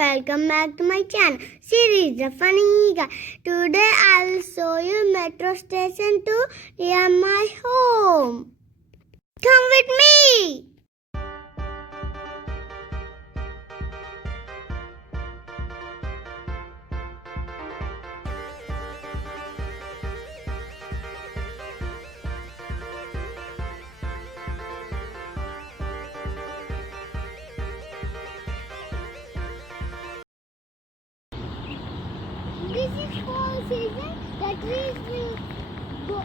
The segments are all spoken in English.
welcome back to my channel, Sireesh the funny guy. Today I'll show you metro station to near my home. Come with me! This is fall season. The trees will go.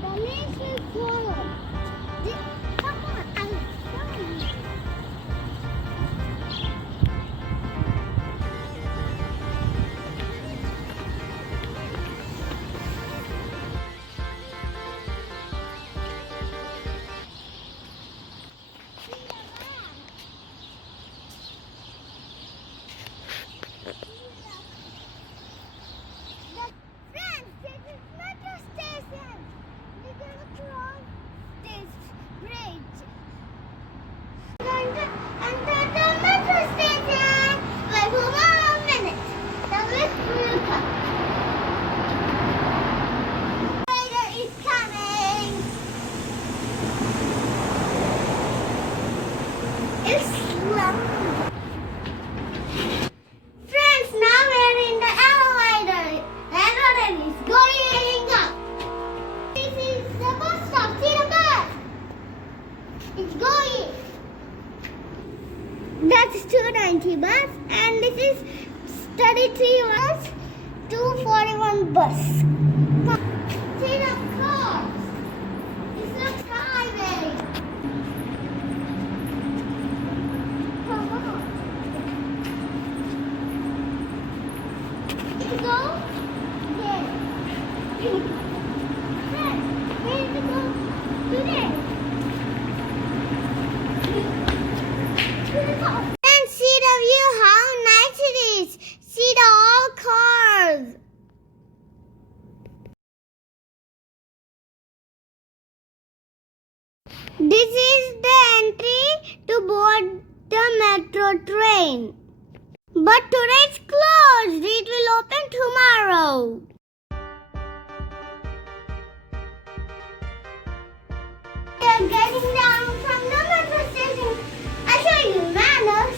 The leaves will follow. Come on, I'll show you. Friends, this is metro station. We're gonna cross this bridge. Enter the metro station. Wait for 1 minute. The lift will come. Rider is coming. It's slow. Friends, now we're in the elevator. The elevator is going up. This is the bus stop. See the bus? It's going. That's 290 bus, and this is 33 bus, 241 bus. See the cars. It's the highway. Come on. To go there. Where to go today? And see the view, how nice it is. See the all cars. This is the entry to board the metro train. But today it's closed. It will open tomorrow. We are getting down from the metro station. I'll show you manners.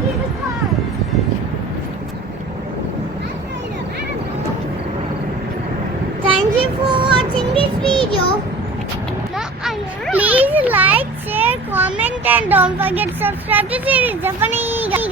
See the cars. I'll show you the manners. Thank you for watching this video. Please like, share, comment and don't forget to subscribe to Sireesh the funny guy.